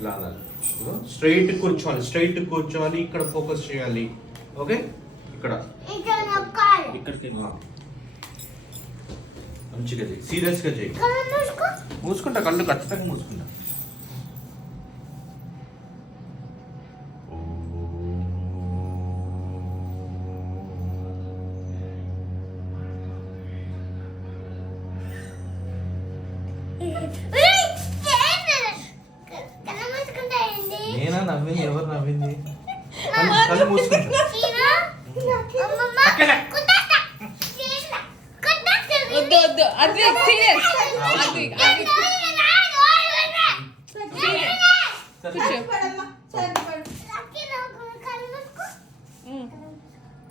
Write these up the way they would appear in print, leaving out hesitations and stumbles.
ఇలా అనాలి. స్ట్రైట్ కూర్చోవాలి, ఇక్కడ ఫోకస్ చేయాలి. ఓకే, ఇక్కడ ఇక్కడికి మంచిగా చేయి, సీరియస్గా చేయి. మూసుకుంటా, కళ్ళు ఖచ్చితంగా మూసుకుంటా. నేనా నవ్వింది? ఎవరు నవ్వింది? కళ్ళు మూసుకుంటా. అది సీరియస్.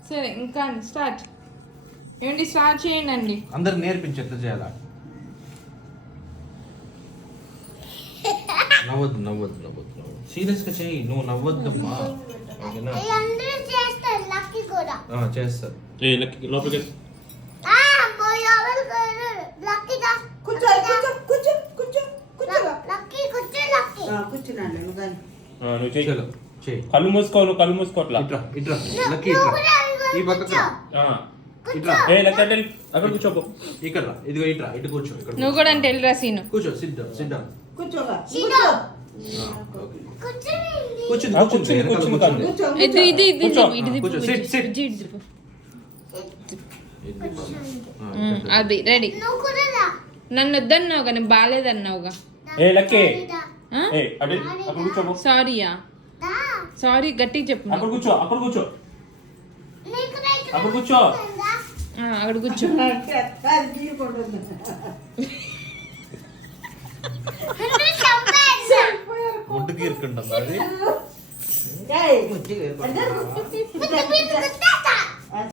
సరే ఇంకా స్టార్ట్. ఏమండి స్టార్ట్ చేయండి. అందరు నేర్పించి ఎట్లా చేయాలా. నవ్వద్దు సీరియస్ గా చెయ్యి. నువ్వు నవ్వద్దమ్మా. చేస్తారు లోపలికి కళ్ళు మూసుకోవట్లా. ఈ పక్కకు ఇట్లా అక్కడ కూర్చోపో. ఇక్కడ ఇదిగో ఇటు కూర్చో. ఇక్కడ నువ్వు కూడా అంటే వెళ్ళరా సీను. కూర్చో. సిద్ధం అది రెడీ. నన్ను వద్దన్నావు కానీ బాగాలేదన్నావుగా. సారీయా? సారీ గట్టిగా చెప్పు. అక్కడ కూర్చో. అక్కడ కూర్చో. ముడ్డుకి ఇరుకుంటుంది అది.